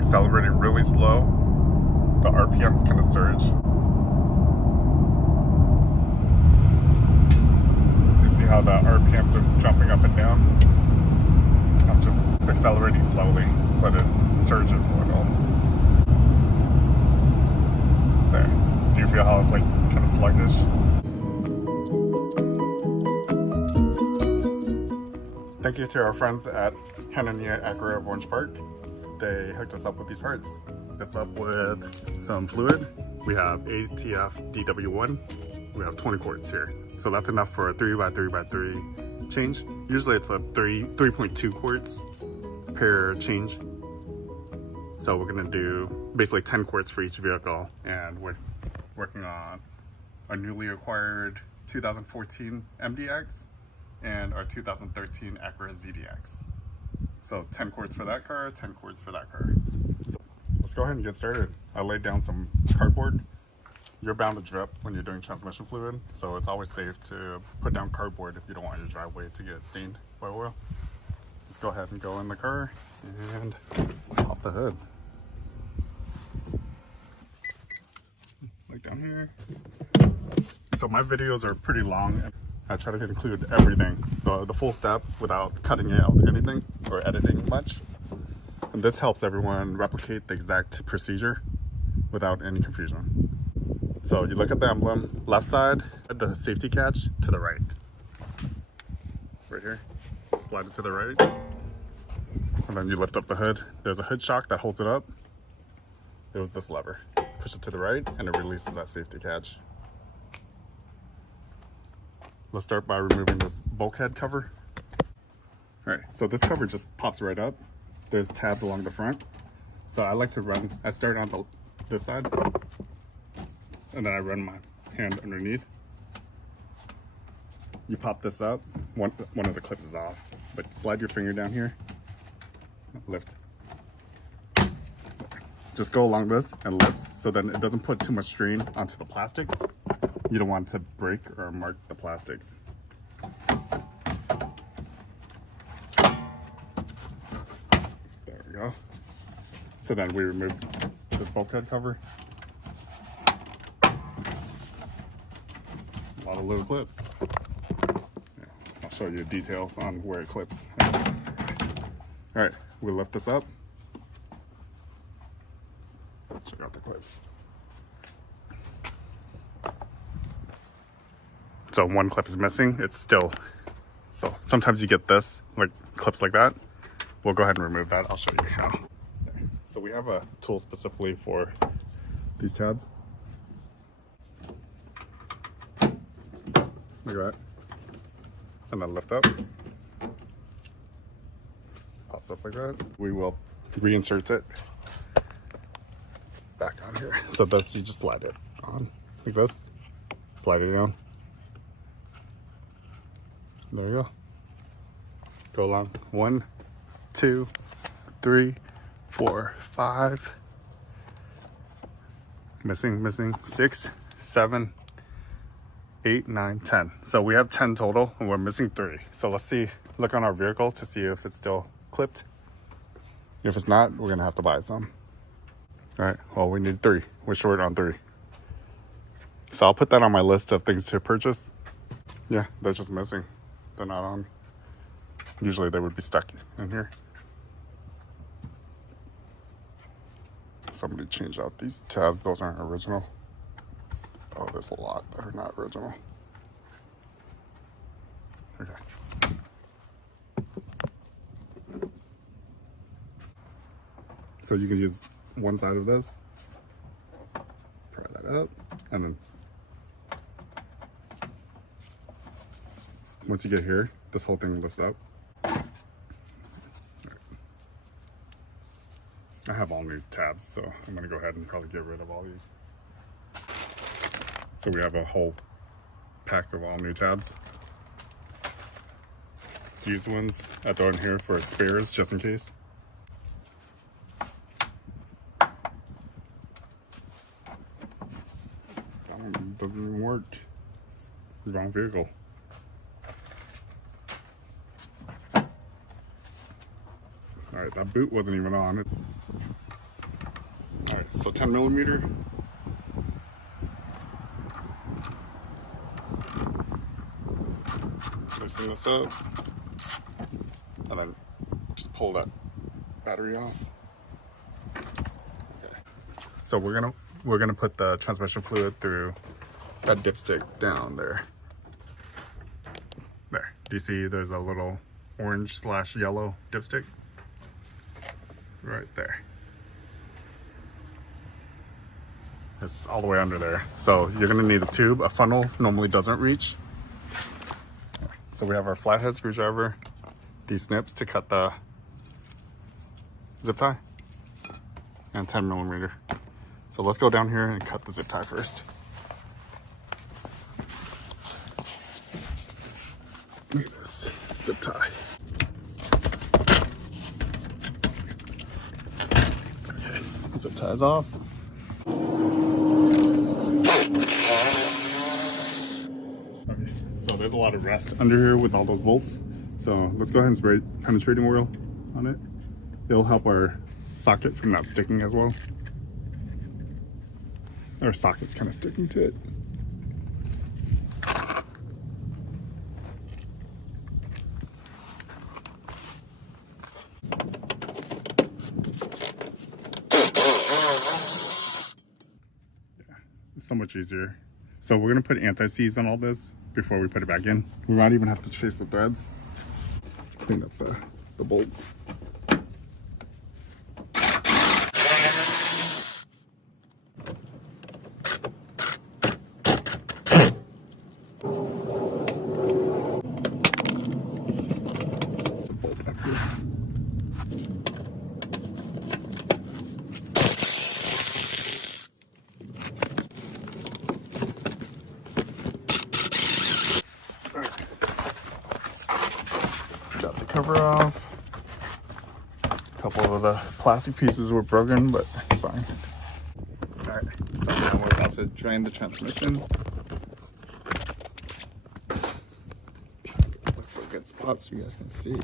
accelerating really slow, the RPMs kind of surge. You see how the RPMs are jumping up and down? I'm just accelerating slowly, but it surges a little. There. Do you feel how it's like kind of sluggish? Thank you to our friends at Hanania Acura of Orange Park. They hooked us up with these parts. This up with some fluid. We have ATF DW1. We have 20 quarts here. So that's enough for a 3x3x3 change. Usually it's a 3.2 quarts per change. So we're gonna do basically 10 quarts for each vehicle, and we're working on our newly acquired 2014 MDX and our 2013 Acura ZDX. So 10 quarts for that car, 10 quarts for that car. So let's go ahead and get started. I laid down some cardboard. You're bound to drip when you're doing transmission fluid, so it's always safe to put down cardboard if you don't want your driveway to get stained by oil. Let's go ahead and go in the car and pop the hood. Like down here. So my videos are pretty long. I try to include everything, the full step without cutting out anything or editing much. And this helps everyone replicate the exact procedure without any confusion. So you look at the emblem, left side, the safety catch to the right. Right here, slide it to the right. And then you lift up the hood. There's a hood shock that holds it up. It was this lever. Push it to the right and it releases that safety catch. Let's start by removing this bulkhead cover. All right, so this cover just pops right up. There's tabs along the front. So I like to I start on this side, and then I run my hand underneath. You pop this up, one of the clips is off, but slide your finger down here, lift. Just go along this and lift, so then it doesn't put too much strain onto the plastics. You don't want to break or mark the plastics. There we go. So then we remove this bulkhead cover. A lot of little clips. Yeah, I'll show you details on where it clips. All right, we lift this up. Check out the clips. So one clip is missing, it's still, so sometimes you get this, like clips like that. We'll go ahead and remove that. I'll show you how. So we have a tool specifically for these tabs. Look at that. And then lift up. Pops up like that. We will reinsert it back on here. So this, you just slide it on like this. Slide it down. There you go. Go along. 1, 2, 3, 4, 5. Missing 6, 7, 8, 9, 10. So we have 10 total and we're missing 3. So let's see, look on our vehicle to see if it's still clipped. If it's not, we're gonna have to buy some. All right, well, we need 3. We're short on 3. So I'll put that on my list of things to purchase. Yeah, they're just missing. They're not on. Usually they would be stuck in here. Somebody changed out these tabs. Those aren't original. Oh, there's a lot that are not original. Okay. So you can use one side of this, pry that up, and then once you get here, this whole thing lifts up. Right. I have all new tabs, so I'm gonna go ahead and probably get rid of all these. So we have a whole pack of all new tabs. Used ones I throw in here for spares, just in case. It doesn't even work. Wrong vehicle. All right, that boot wasn't even on it. So 10 millimeter. Loosen this up, and then just pull that battery off. Okay. So we're gonna put the transmission fluid through that dipstick down there. There. Do you see there's a little orange/yellow dipstick? Right there. It's all the way under there. So you're gonna need a tube. A funnel normally doesn't reach. So we have our flathead screwdriver, these snips to cut the zip tie, and 10 millimeter. So let's go down here and cut the zip tie first. Look at this zip tie. Okay, zip tie's off. So there's a lot of rust under here with all those bolts. So let's go ahead and spray penetrating oil on it. It'll help our socket from not sticking as well. Our socket's kind of sticking to it. Yeah, it's so much easier. So we're gonna put anti-seize on all this before we put it back in. We might even have to trace the threads. Clean up the bolts. Bolt back here. Got the cover off. A couple of the plastic pieces were broken, but it's fine. Alright, so now we're about to drain the transmission. Look for a good spot so you guys can see.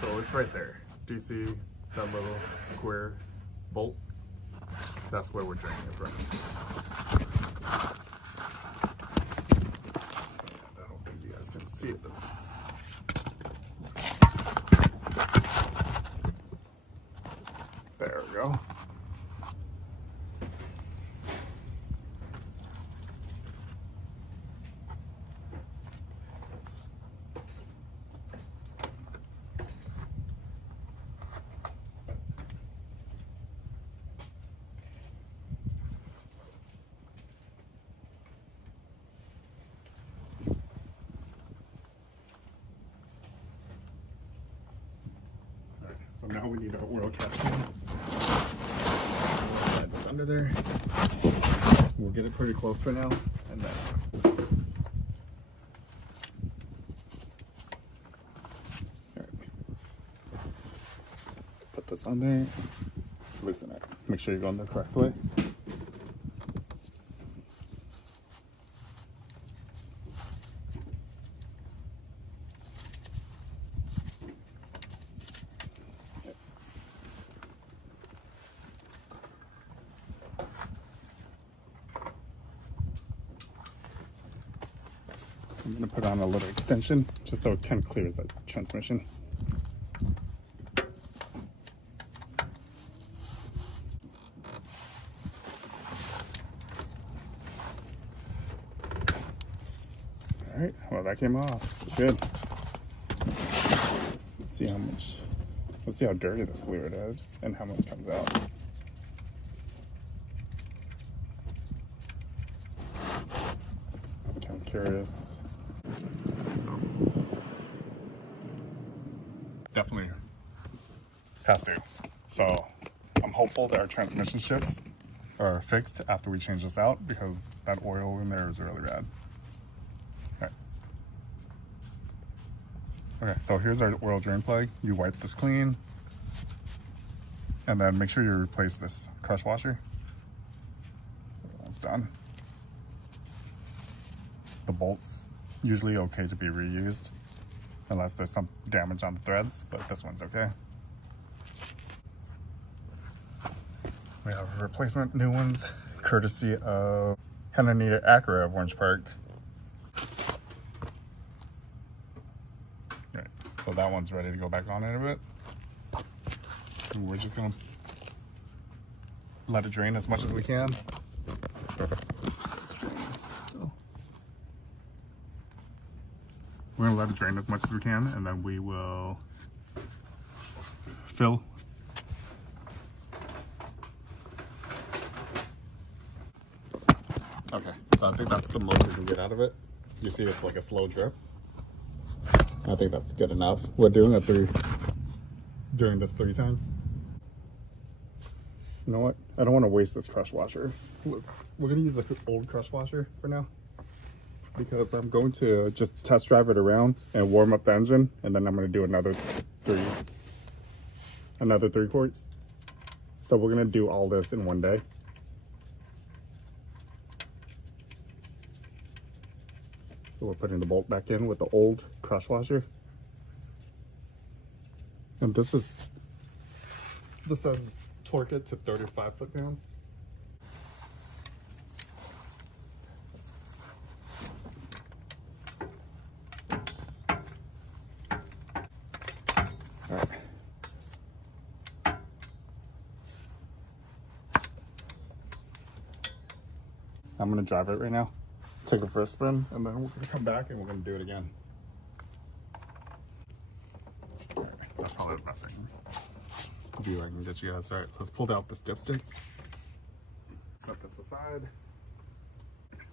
So it's right there. Do you see that little square bolt? That's where we're draining it from. I don't think you guys can see it though. There we go. So now we need our oil capsule. Slide this under there. We'll get it pretty close for now, and then put this on there. Loosen it. Make sure you're going the correct way. I'm going to put on a little extension just so it kind of clears the transmission. All right, well that came off. Good. Let's see how dirty this fluid is and how much comes out. I'm kind of curious. Definitely past due. So I'm hopeful that our transmission shifts are fixed after we change this out because that oil in there is really bad. Okay. Okay, so here's our oil drain plug. You wipe this clean and then make sure you replace this crush washer. That's done. The bolt's usually okay to be reused. unless there's some damage on the threads, but this one's okay. We have replacement new ones, courtesy of Acura of Orange Park. Right, so that one's ready to go back on in a bit. And we're just gonna let it drain as much as we can. We're gonna let it drain as much as we can, and then we will fill. Okay, so I think that's the most we can get out of it. You see it's like a slow drip. I think that's good enough. We're doing this 3 times. You know what? I don't want to waste this crush washer. We're gonna use the old crush washer for now, because I'm going to just test drive it around and warm up the engine, and then I'm gonna do another 3 quarts. So we're gonna do all this in one day. So we're putting the bolt back in with the old crush washer. And this says torque it to 35 foot-pounds. All right. I'm gonna drive it right now. Take it for a spin, and then we're gonna come back and we're gonna do it again. All right, that's probably the best thing. Hopefully I can get you guys. All right, let's pull out this dipstick. Set this aside.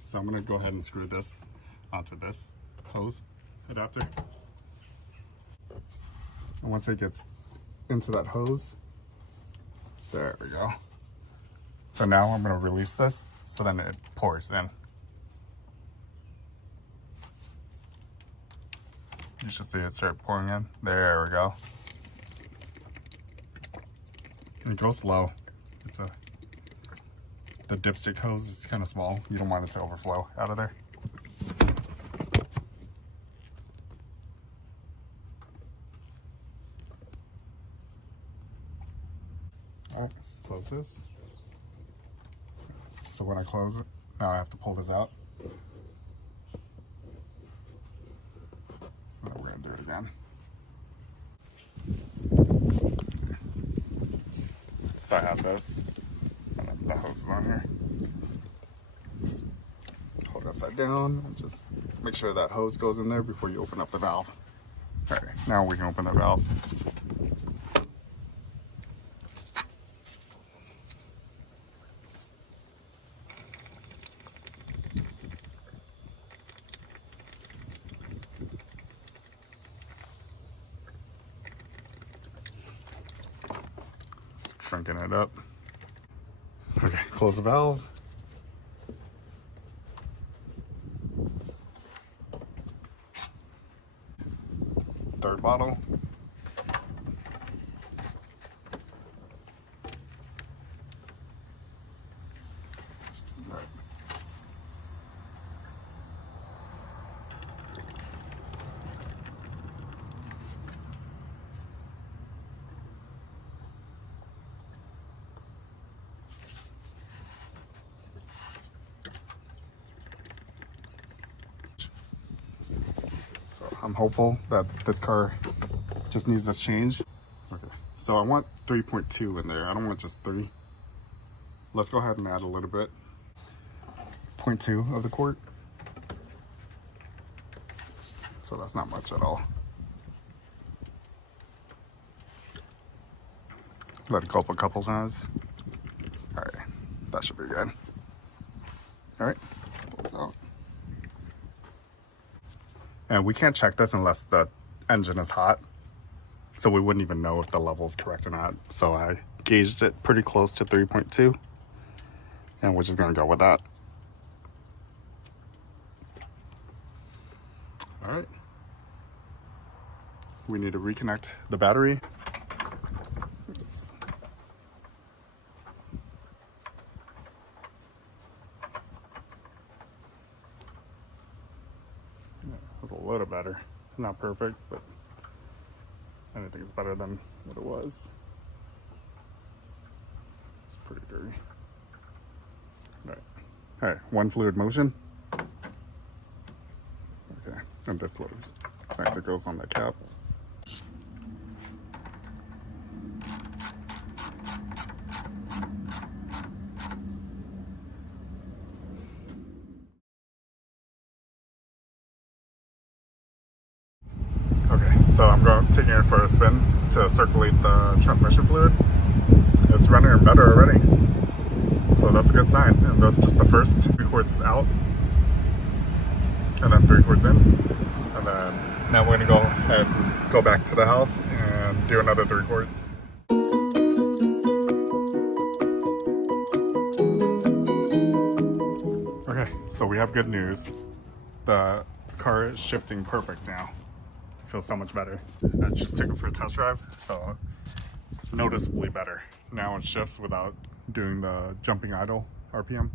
So I'm gonna go ahead and screw this onto this hose adapter. And once it gets into that hose, there we go. So now I'm gonna release this, so then it pours in. You should see it start pouring in. There we go. And it goes slow. The dipstick hose is kind of small. You don't want it to overflow out of there. All right, close this. So when I close it, now I have to pull this out. And we're gonna do it again. So I have this, and then the hose is on here. Hold it upside down and just make sure that hose goes in there before you open up the valve. All right, now we can open the valve. Shrinking it up. Okay, close the valve. Third bottle. Right. I'm hopeful that this car just needs this change. Okay, so I want 3.2 in there. I don't want just 3. Let's go ahead and add a little bit. 0.2 of the quart. So that's not much at all. Let it go up a couple times. All right, that should be good. All right, pull this out. And we can't check this unless the engine is hot. So we wouldn't even know if the level is correct or not. So I gauged it pretty close to 3.2. And we're just gonna go with that. All right. We need to reconnect the battery. That's a little better. Not perfect, but I think it's better than what it was. It's pretty dirty. All right, one fluid motion. Okay, and this loads. That goes on the cap. Okay, so I'm taking it for a spin to circulate the transmission fluid. It's running better already, so that's a good sign. And that's just the first 3 quarts out, and then 3 quarts in, and then now we're gonna go ahead and go back to the house and do another 3 quarts. Okay, so we have good news. The car is shifting perfect now. It feels so much better. I just took it for a test drive, so noticeably better. Now it shifts without doing the jumping idle RPM.